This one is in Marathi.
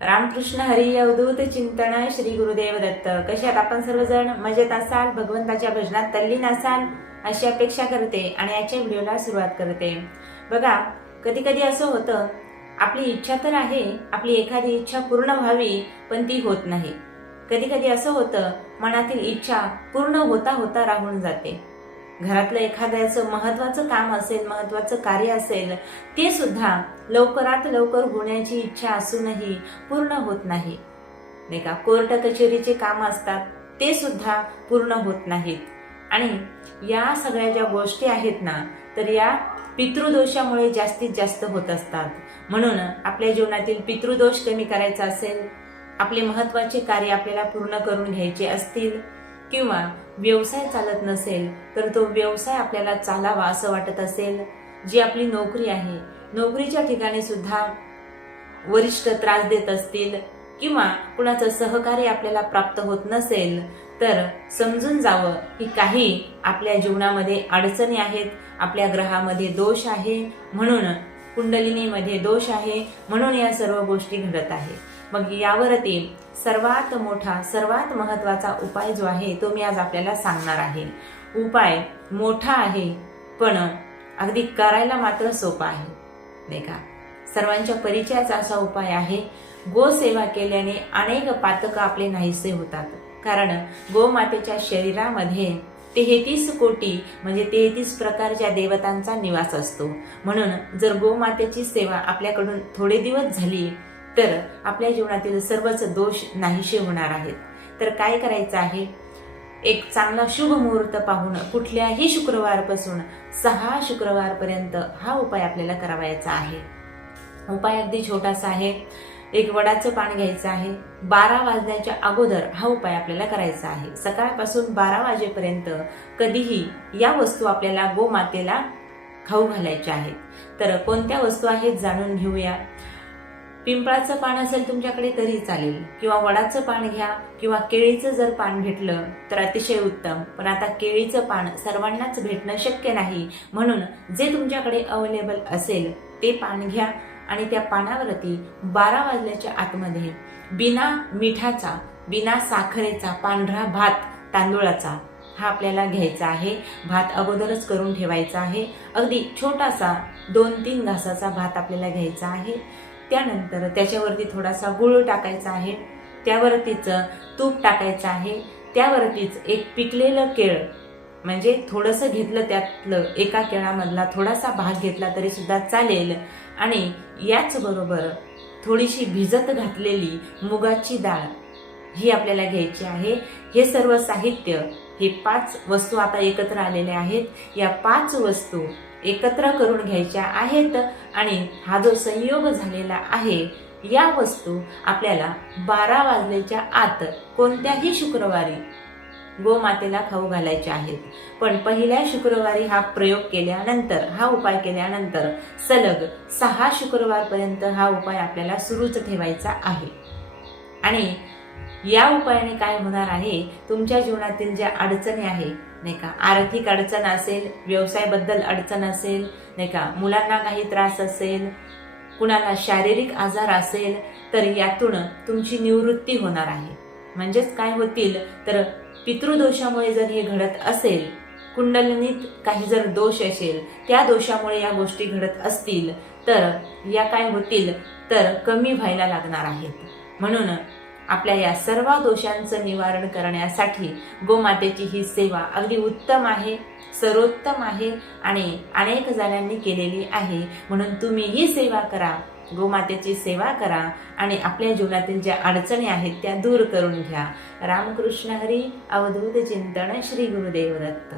रामकृष्ण हरी अवधूत चिंतन श्री गुरुदेव दत्त. कशात आपण सर्वजण? मजेत असाल? भगवंताच्या भजनात तल्लीन असाल? अशी अपेक्षा करते आणि याच्या व्हिडिओला सुरुवात करते. बघा कधी कधी असं होतं आपली इच्छा तर आहे आपली एखादी इच्छा पूर्ण व्हावी पण ती होत नाही. कधी कधी असं होतं मनातील इच्छा पूर्ण होता होता राहून जाते. घरातलं एखाद्याचं महत्वाचं काम असेल महत्वाचं कार्य असेल ते सुद्धा लवकरात लवकर होण्याची इच्छा असूनही पूर्ण होत नाही. नाही का? कोर्ट कचेरीचे काम असतात ते सुद्धा पूर्ण होत नाहीत. आणि या सगळ्या ज्या गोष्टी आहेत ना तर या पितृदोषामुळे जास्तीत जास्त होत असतात. म्हणून आपल्या जीवनातील पितृदोष कमी करायचा असेल आपले महत्त्वाचे कार्य आपल्याला पूर्ण करून घ्यायचे असतील किंवा व्यवसाय चालत नसेल तर तो व्यवसाय आपल्याला चालावा असं वाटत असेल. जी आपली नोकरी आहे नोकरीच्या ठिकाणी सुद्धा वरिष्ठ त्रास देत असतील किंवा कुणाचं सहकार्य आपल्याला प्राप्त होत नसेल तर समजून जावं की काही आपल्या जीवनामध्ये अडचणी आहेत आपल्या ग्रहामध्ये दोष आहे म्हणून कुंडलिनीमध्ये दोष आहे म्हणून या सर्व गोष्टी घडत आहे मग यावरती सर्वात मोठा सर्वात महत्त्वाचा उपाय जो आहे तो मी आज आपल्याला सांगणार आहे. उपाय मोठा आहे पण अगदी करायला मात्र सोपा आहे. नाही का सर्वांच्या परिचयाचा असा उपाय आहे गोसेवा केल्याने अनेक पातक आपले नाहीसे होतात. कारण गोमातेच्या शरीरामध्ये तेहतीस कोटी म्हणजे तेहतीस प्रकारच्या देवतांचा निवास असतो. म्हणून जर गोमातेची सेवा आपल्याकडून थोडे दिवस झाली तर आपल्या जीवनातील सर्वच दोष नाहीसे होणार आहेत. तर काय करायचं आहे? एक चांगला शुभ मुहूर्त पाहून कुठल्याही शुक्रवारपासून सहा शुक्रवारपर्यंत हा उपाय आपल्याला करावायचा आहे. उपाय अगदी छोटासा आहे. एक वडाचं पान घ्यायचं आहे. बारा वाजण्याच्या अगोदर हा उपाय आपल्याला करायचा आहे. सकाळपासून बारा वाजेपर्यंत कधीही या वस्तू आपल्याला गोमातेला खाऊ घालायच्या आहेत. तर कोणत्या वस्तू आहेत जाणून घेऊया. पिंपळाचं पान असेल तुमच्याकडे तरी चालेल. किंवा वडाचं पान घ्या किंवा केळीचं जर पान भेटलं तर अतिशय उत्तम. पण आता केळीचं पान सर्वांनाच भेटणं शक्य नाही. म्हणून जे तुमच्याकडे अवेलेबल असेल ते पान घ्या आणि त्या पानावरती बारा वाजल्याच्या आतमध्ये बिना मिठाचा बिना साखरेचा पांढरा भात तांदूळाचा हा आपल्याला घ्यायचा आहे. भात अगोदरच करून ठेवायचा आहे. अगदी छोटासा दोन तीन घासाचा भात आपल्याला घ्यायचा आहे. त्यानंतर त्याच्यावरती थोडासा गुळ टाकायचा आहे. त्यावरतीच तूप टाकायचं आहे. त्यावरतीच एक पिकलेलं केळ म्हणजे थोडंसं घेतलं त्यातलं एका केळामधला थोडासा भाग घेतला तरी सुद्धा चालेल. आणि याचबरोबर थोडीशी भिजत घातलेली मुगाची डाळ ही आपल्याला घ्यायची आहे. हे सर्व साहित्य हे पाच वस्तू आता एकत्र आलेल्या आहेत. या पाच वस्तू एकत्र करून घ्यायच्या आहेत आणि हा जो संयोग झालेला आहे या वस्तू आपल्याला बारा वाजल्याच्या आत कोणत्याही शुक्रवारी गोमातेला खाऊ घालायचे आहेत. पण पहिल्या शुक्रवारी हा प्रयोग केल्यानंतर हा उपाय केल्यानंतर सलग सहा शुक्रवारपर्यंत हा उपाय आपल्याला सुरूच ठेवायचा आहे. आणि या उपायाने काय होणार आहे? तुमच्या जीवनातील ज्या अडचणी आहे नाही का? आर्थिक अडचण असेल व्यवसायाबद्दल अडचण असेल नाही का? मुलांना काही त्रास असेल कुणाला शारीरिक आजार असेल तर यातून तुमची निवृत्ती होणार आहे. म्हणजेच काय होतील? तर पितृदोषामुळे जर हे घडत असेल कुंडलनीत काही जर दोष असेल त्या दोषामुळे या गोष्टी घडत असतील तर या काय होतील? तर कमी व्हायला लागणार आहेत. म्हणून आपल्या या सर्व दोषांचं निवारण करण्यासाठी गोमातेची ही सेवा अगदी उत्तम आहे सर्वोत्तम आहे आणि अनेक जणांनी केलेली आहे. म्हणून तुम्ही ही सेवा करा गोमातेची सेवा करा आणि आपल्या जीवनातील ज्या अडचणी आहेत त्या दूर करून घ्या. रामकृष्ण हरी अवधूत चिंतन श्री गुरुदेव दत्त.